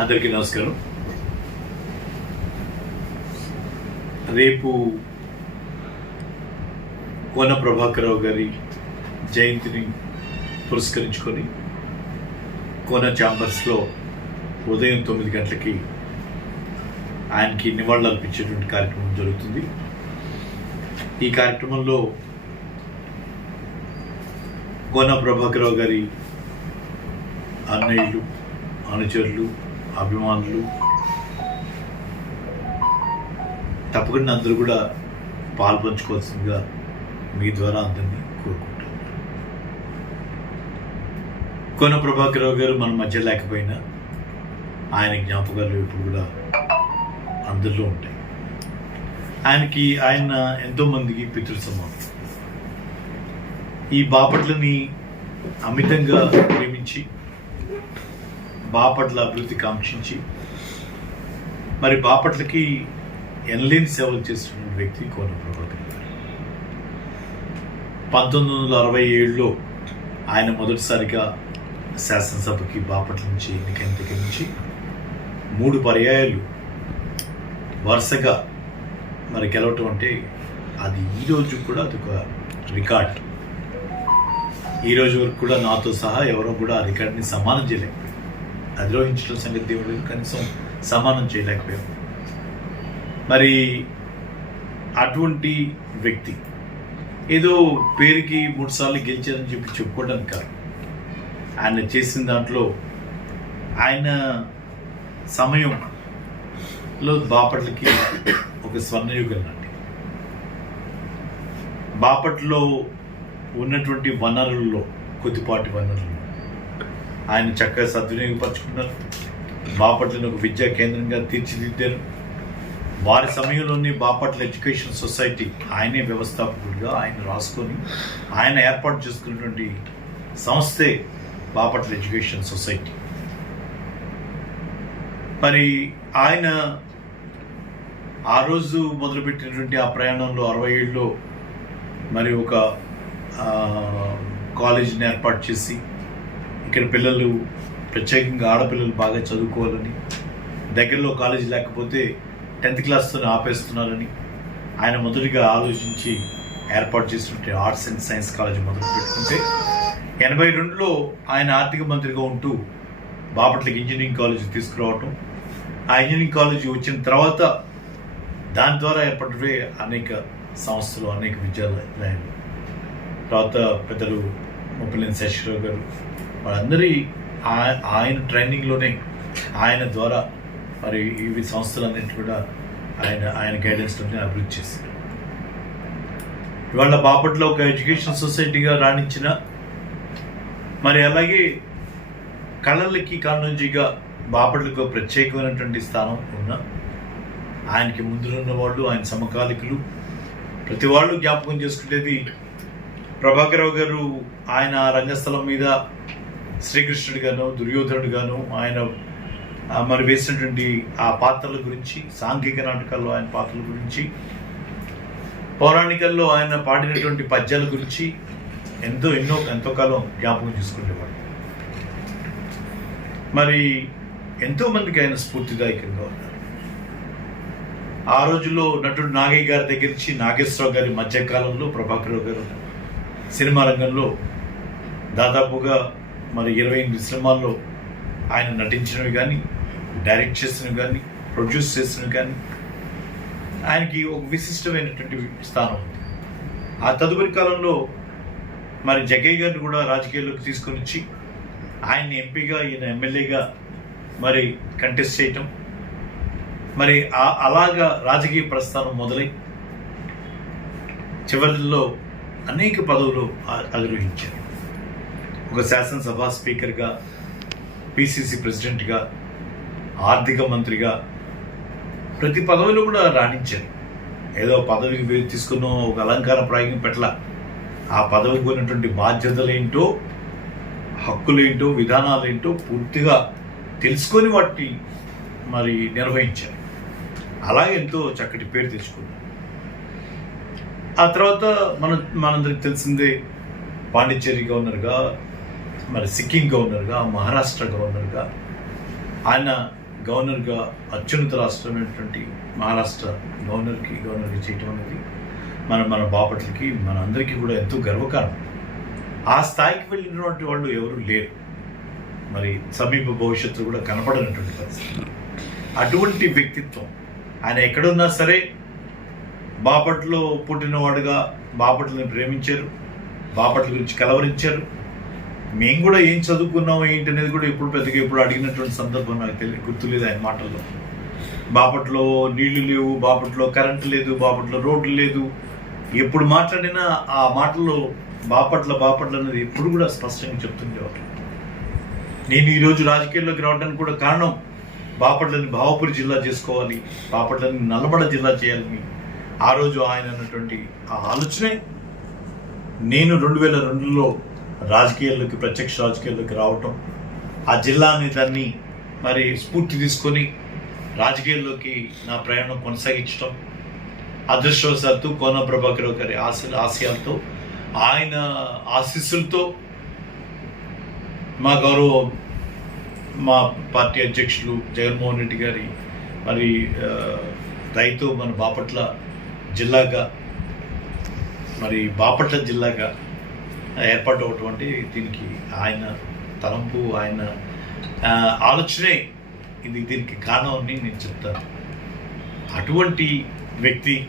అందరికీ నమస్కారం. రేపు కోన ప్రభాకరరావు గారి జయంతిని పురస్కరించుకొని కోన ఛాంబర్స్లో ఉదయం తొమ్మిది గంటలకి ఆయనకి నివాళులు అర్పించేటువంటి కార్యక్రమం జరుగుతుంది. ఈ కార్యక్రమంలో కోన ప్రభాకరరావు గారి అన్నయ్యలు అనుచరులు అభిమానులు. తప్పకుండా అందరూ కూడా పాల్పంచుకోవాల్సిందిగా మీ ద్వారా అందరినీ కోరుకుంటున్నారు కోన ప్రభాకరరావు గారు మన మధ్య లేకపోయినా ఆయన జ్ఞాపకాలు ఇప్పుడు కూడా అందరిలో ఉంటాయి. ఆయనకి ఆయన ఎంతోమందికి పితృ సమానం ఈ బాపట్లని అమితంగా ప్రేమించి బాపట్ల అభివృద్ధి కాంక్షించి మరి బాపట్లకి ఎన్లీన్ సేవలు చేస్తున్న వ్యక్తి కోన ప్రభాకర్ గారు. పంతొమ్మిది వందల అరవై ఏడులో ఆయన మొదటిసారిగా శాసనసభకి బాపట్ల నుంచి ఎన్నికైన దగ్గర నుంచి మూడు పర్యాయాలు వరుసగా మరి గెలవటం అంటే అది ఈ రోజు కూడా అదొక రికార్డ్. ఈ రోజు వరకు కూడా నాతో సహా ఎవరో కూడా ఆ రికార్డ్ని సమానం చేయలేదు. అధిరోహించడం సంగతి దేవుడు కనీసం సమానం చేయలేకపోయాం. మరి అటువంటి వ్యక్తి ఏదో పేరుకి మూడు సార్లు గెలిచారని చెప్పి చెప్పుకోవడానికి కాదు. ఆయన చేసిన దాంట్లో ఆయన సమయంలో బాపట్లకి ఒక స్వర్ణయుగం లాంటి బాపట్లో ఉన్నటువంటి వనరుల్లో కొద్దిపాటి వనరులు ఆయన చక్కగా సద్వినియోగపరుచుకున్నారు. బాపట్లను ఒక విద్యా కేంద్రంగా తీర్చిదిద్దారు. వారి సమయంలోనే బాపట్ల ఎడ్యుకేషన్ సొసైటీ ఆయనే వ్యవస్థాపకుడిగా ఆయన రాసుకొని ఆయన ఏర్పాటు చేసుకున్నటువంటి సంస్థే బాపట్ల ఎడ్యుకేషన్ సొసైటీ. మరి ఆయన ఆ రోజు మొదలుపెట్టినటువంటి ఆ ప్రయాణంలో అరవై ఏళ్ళలో మరి ఒక కాలేజీని ఏర్పాటు చేసి ఇక్కడ పిల్లలు ప్రత్యేకంగా ఆడపిల్లలు బాగా చదువుకోవాలని దగ్గరలో కాలేజీ లేకపోతే టెన్త్ క్లాస్తోనే ఆపేస్తున్నారని ఆయన మొదటిగా ఆలోచించి ఏర్పాటు చేసినటువంటి ఆర్ట్స్ అండ్ సైన్స్ కాలేజీ మొదలు పెట్టుకుంటే ఎనభై రెండులో ఆయన ఆర్థిక మంత్రిగా ఉంటూ బాపట్లకి ఇంజనీరింగ్ కాలేజీ తీసుకురావటం ఆ ఇంజనీరింగ్ కాలేజీ వచ్చిన తర్వాత దాని ద్వారా ఏర్పడే అనేక సంస్థలు అనేక విద్యాలయాలు. తర్వాత పెద్దలు ముప్పలేని శేషరావు గారు వాళ్ళందరి ఆయన ట్రైనింగ్లోనే ఆయన ద్వారా మరి ఇవి సంస్థలన్నింటి కూడా ఆయన ఆయన గైడెన్స్లోనే అభివృద్ధి చేశారు. ఇవాళ బాపట్లో ఒక ఎడ్యుకేషన్ సొసైటీగా రాణించిన మరి అలాగే కళలకి కానుంజిగా బాపట్లకు ప్రత్యేకమైనటువంటి స్థానం ఉన్న ఆయనకి ముందున్న వాళ్ళు ఆయన సమకాలికులు ప్రతి వాళ్ళు జ్ఞాపకం చేసుకునేది ప్రభాకరరావు గారు ఆయన రంగస్థలం మీద శ్రీకృష్ణుడిగాను దుర్యోధనుడిగాను ఆయన మరి వేసినటువంటి ఆ పాత్రల గురించి సాంఘిక నాటకాల్లో ఆయన పాత్రల గురించి పౌరాణికల్లో ఆయన పాడినటువంటి పద్యాల గురించి ఎంతో ఎన్నో ఎంతో కాలం జ్ఞాపకం చేసుకునేవాడు. మరి ఎంతో మందికి ఆయన స్ఫూర్తిదాయకంగా ఉన్నారు. ఆ రోజుల్లో నటుడు నాగయ్య గారి దగ్గర నుంచి నాగేశ్వరరావు గారి మధ్యకాలంలో ప్రభాకర్ గారు సినిమా రంగంలో దాదాపుగా మరి ఇరవై ఎనిమిది సినిమాల్లో ఆయన నటించినవి కానీ డైరెక్ట్ చేసినవి కానీ ప్రొడ్యూస్ చేసినవి కానీ ఆయనకి ఒక విశిష్టమైనటువంటి స్థానం ఉంది. ఆ తదుపరి కాలంలో మరి జగయ్య గారిని కూడా రాజకీయాల్లోకి తీసుకొని వచ్చి ఆయన్ని ఎంపీగా ఈయన ఎమ్మెల్యేగా మరి కంటెస్ట్ చేయటం మరి ఆ- అలాగా రాజకీయ ప్రస్థానం మొదలై చివరిలో అనేక పదవులు అధిరోహించారు. ఒక శాసనసభ స్పీకర్గా పిసిసి ప్రెసిడెంట్గా ఆర్థిక మంత్రిగా ప్రతి పదవిలో కూడా రాణించారు. ఏదో పదవికి వేరు తీసుకున్న ఒక అలంకార ప్రయోగం పెట్టల. ఆ పదవికి ఉన్నటువంటి బాధ్యతలేంటో హక్కులేంటో విధానాలేంటో పూర్తిగా తెలుసుకొని వాటిని మరి నిర్వహించారు. అలా ఎంతో చక్కటి పేరు తెచ్చుకున్నారు. ఆ తర్వాత మన మనందరికి తెలిసిందే పాండిచ్చేరి గవర్నర్గా మరి సిక్కిం గవర్నర్గా మహారాష్ట్ర గవర్నర్గా ఆయన గవర్నర్గా అత్యున్నత రాష్ట్రమైనటువంటి మహారాష్ట్ర గవర్నర్కి గవర్నర్కి చేయటం అనేది మన మన బాపట్లకి మన అందరికీ కూడా ఎంతో గర్వకారణం. ఆ స్థాయికి వెళ్ళినటువంటి వాళ్ళు ఎవరు లేరు. మరి సమీప భవిష్యత్తు కూడా కనపడనటువంటి పరిస్థితి. అటువంటి వ్యక్తిత్వం ఆయన ఎక్కడున్నా సరే బాపట్లో పుట్టినవాడుగా బాపట్లని ప్రేమించారు బాపట్ల గురించి కలవరించారు మేము కూడా ఏం చదువుకున్నాం ఏంటి అనేది కూడా ఎప్పుడు పెద్దగా ఎప్పుడు అడిగినటువంటి సందర్భం నాకు తెలియ గుర్తులేదు ఆయన మాటల్లో. బాపట్లో నీళ్ళు లేవు బాపట్లో కరెంటు లేదు బాపట్లో రోడ్లు లేదు. ఎప్పుడు మాట్లాడినా ఆ మాటల్లో బాపట్ల బాపట్ల అనేది ఎప్పుడు కూడా స్పష్టంగా చెప్తుండేవారు. నేను ఈరోజు రాజకీయాల్లోకి రావడానికి కూడా కారణం బాపట్లని భావపురి జిల్లా చేసుకోవాలి బాపట్లని నల్లబడ జిల్లా చేయాలని ఆ రోజు ఆయన అన్నటువంటి ఆ ఆలోచనే నేను రెండు వేల రెండులో రాజకీయాల్లోకి ప్రత్యక్ష రాజకీయాల్లోకి రావటం ఆ జిల్లాని దాన్ని మరి స్ఫూర్తి తీసుకొని రాజకీయాల్లోకి నా ప్రయాణం కొనసాగించడం అదృష్టవశాత్తు కోన ప్రభాకర్ గారి ఆశ ఆశయాలతో ఆయన ఆశీస్సులతో మా గౌరవ మా పార్టీ అధ్యక్షులు జగన్మోహన్ రెడ్డి గారి మరి రైతు మన బాపట్ల జిల్లాగా మరి బాపట్ల జిల్లాగా ఏర్పాటు అవటువంటి దీనికి ఆయన తలంపు ఆయన ఆలోచనే ఇది దీనికి కారణం అని నేను చెప్తాను. అటువంటి వ్యక్తి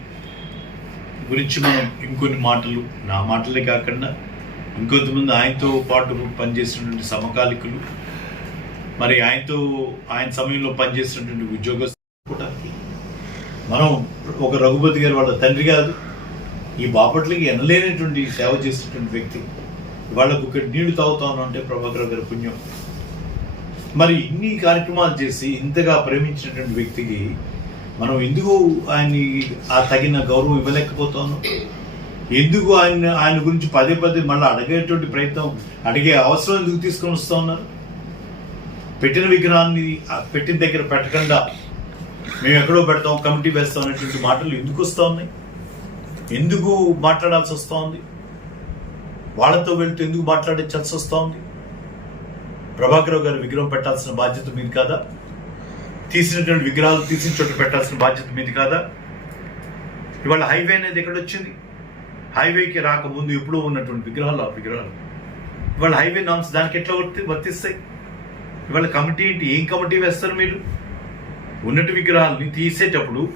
గురించి మనం ఇంకొన్ని మాటలు నా మాటలే కాకుండా ఇంకొంతమంది ఆయనతో పాటు పనిచేసినటువంటి సమకాలికులు మరి ఆయనతో ఆయన సమయంలో పనిచేసినటువంటి ఉద్యోగస్తులు మనం ఒక రఘుపతి గారు వాళ్ళ తండ్రి కాదు ఈ బాపట్లకి ఎనలేనటువంటి సేవ చేసినటువంటి వ్యక్తి. వాళ్ళకు ఒక నీళ్ళు తాగుతాను అంటే ప్రభాకర్ గారి పుణ్యం. మరి ఇన్ని కార్యక్రమాలు చేసి ఇంతగా ప్రేమించినటువంటి వ్యక్తికి మనం ఎందుకు ఆయన్ని ఆ తగిన గౌరవం ఇవ్వలేకపోతాను? ఎందుకు ఆయన ఆయన గురించి పదే పదే మళ్ళీ అడిగేటువంటి ప్రయత్నం అడిగే అవసరం ఎందుకు తీసుకొని వస్తూ ఉన్నారు? పెట్టిన విగ్రహాన్ని పెట్టిన దగ్గర పెట్టకుండా మేము ఎక్కడో పెడతాం కమిటీ వేస్తాం అనేటువంటి మాటలు ఎందుకు వస్తూ ఉన్నాయి? ఎందుకు మాట్లాడాల్సి వస్తోంది? వాళ్ళతో వెళ్తూ ఎందుకు మాట్లాడించాల్సి వస్తోంది? ప్రభాకరావు ప్రభాకర్ గారి విగ్రహం పెట్టాల్సిన బాధ్యత మీది కాదా? తీసినటువంటి విగ్రహాలు తీసిన చోట పెట్టాల్సిన బాధ్యత మీది కాదా? ఇవాళ హైవే అనేది ఎక్కడొచ్చింది? హైవేకి రాకముందు ఎప్పుడూ ఉన్నటువంటి విగ్రహాలు ఆ విగ్రహాలు. ఇవాళ హైవే నామ్స్ దానికి ఎట్లా వర్తి వర్తిస్తాయి? ఇవాళ కమిటీ ఏంటి? ఏం కమిటీ వేస్తారు మీరు? ఉన్నటి విగ్రహాలని తీసేటప్పుడు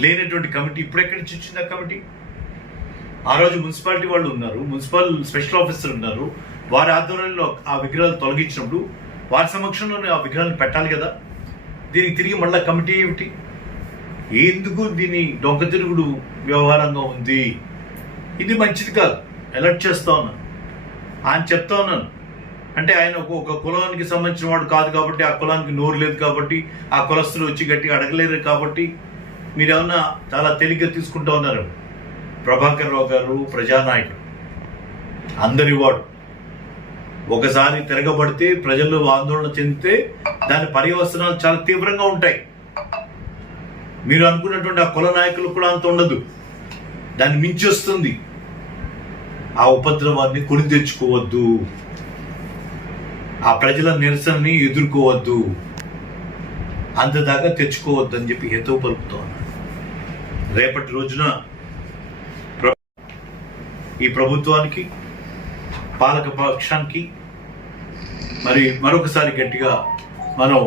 లేనటువంటి కమిటీ ఇప్పుడు ఎక్కడి నుంచి వచ్చింది ఆ కమిటీ? ఆ రోజు మున్సిపాలిటీ వాళ్ళు ఉన్నారు. మున్సిపల్ స్పెషల్ ఆఫీసర్ ఉన్నారు. వారి ఆధ్వర్యంలో ఆ విగ్రహాలు తొలగించినప్పుడు వారి సమక్షంలోనే ఆ విగ్రహాలను పెట్టాలి కదా? దీనికి తిరిగి మళ్ళీ కమిటీ ఏమిటి? ఎందుకు దీని డొంకతిరుగుడు వ్యవహారంగా ఉంది? ఇది మంచిది కాదు. అలర్ట్ చేస్తా ఉన్నాను. ఆయన చెప్తా ఉన్నాను. అంటే ఆయన ఒక ఒక కులానికి సంబంధించిన వాడు కాదు కాబట్టి ఆ కులానికి నోరు లేదు కాబట్టి ఆ కులస్తులు వచ్చి గట్టిగా అడగలేరు కాబట్టి మీరేమన్నా చాలా తేలిగ్గా తీసుకుంటా ఉన్నారు ప్రభాకర్ రావు గారు ప్రజానాయకుడు. అందరి వాడు. ఒకసారి తిరగబడితే ప్రజలు ఆందోళన చెందితే దాని పర్యవసనాలు చాలా తీవ్రంగా ఉంటాయి. మీరు అనుకున్నటువంటి ఆ కుల నాయకులు కూడా అంత ఉండదు. దాన్ని మించి వస్తుంది. ఆ ఉపద్రవాన్ని కొని తెచ్చుకోవద్దు. ఆ ప్రజల నిరసనని ఎదుర్కోవద్దు. అంతదాకా తెచ్చుకోవద్దు అని చెప్పి హేతువు పలుకుతూ ఉన్నాడు రేపటి రోజున ఈ ప్రభుత్వానికి పాలక పక్షానికి మరి మరొకసారి గట్టిగా మనం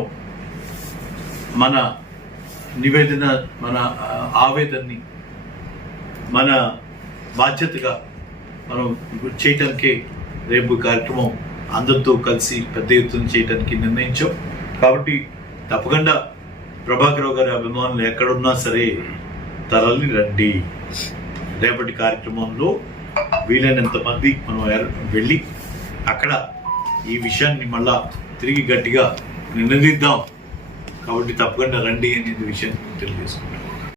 మన నివేదన మన ఆవేదనని మన బాధ్యతగా మనం చేయటానికి రేపు కార్యక్రమం అందరితో కలిసి పెద్ద ఎత్తున చేయడానికి నిర్ణయించాం. కాబట్టి తప్పకుండా ప్రభాకర్ గారి అభిమానులు ఎక్కడున్నా సరే తరలి రండి రేపటి కార్యక్రమంలో వీలైనంత మంది మనం వెళ్ళి అక్కడ ఈ విషయాన్ని మళ్ళా తిరిగి గట్టిగా నినదిద్దాం కాబట్టి తప్పకుండా రండి అనేది విషయాన్ని తెలియజేసుకుంటాం.